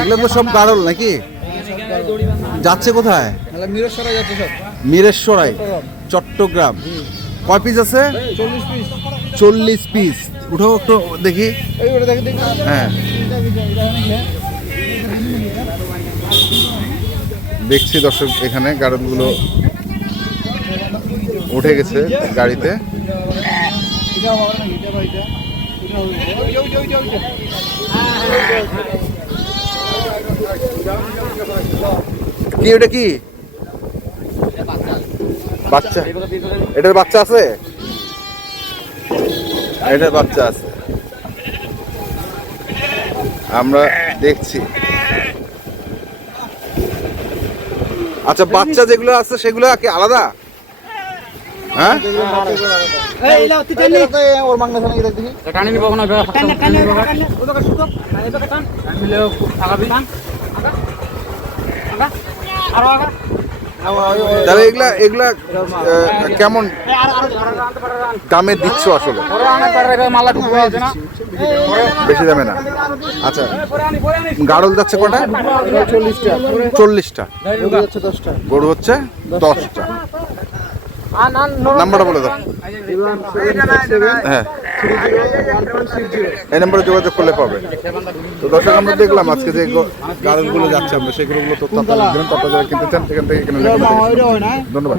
এগুলো তো সব গাড়ল নাকি? যাচ্ছে কোথায়? মিরসরাই যাচ্ছে সব। মিরেশ্বরাই, চট্টগ্রাম। কয় পিস আছে? 40 পিস। 40 পিস। উঠো একটু দেখি। এইগুলো দেখে দেখি। হ্যাঁ, দেখছি দর্শক, এখানে গাড়লগুলো উঠে গেছে গাড়িতে। এটা হবে না, এটা ভাই এটা। কি ওটা কি? বাচ্চা? এটার বাচ্চা আছে? এটার বাচ্চা আছে, আমরা দেখছি। আচ্ছা, বাচ্চা যেগুলো আছে সেগুলো কি আলাদা? হ্যাঁ, ওর মাংনা ছানা কি দেখি। টানি নিব না টানি টানি টানি ওটা শুকো টানি তো টান নিলে থাকাবি টান আগা আরো আগা তাহলে এগুলা এগুলা কেমন দামে দিচ্ছ আসলে? মালা ঢুকবো আছে না বেশি দামে না। আচ্ছা, গাড়ল যাচ্ছে কটা? 40টা। 40টা। হচ্ছে 10টা। গরু হচ্ছে 10টা। নাম্বারটা বলে দাও। হ্যাঁ, এই নাম্বারে যোগাযোগ করলে পাবে। তো দর্শক, আমরা দেখলাম আজকে যে গাড়লগুলো যাচ্ছে, আমরা সেগুলো তথ্য আপনাদের দিলাম। তারপরে যারা কিনতে চান সেখান থেকে কিনে নেবেন। ধন্যবাদ।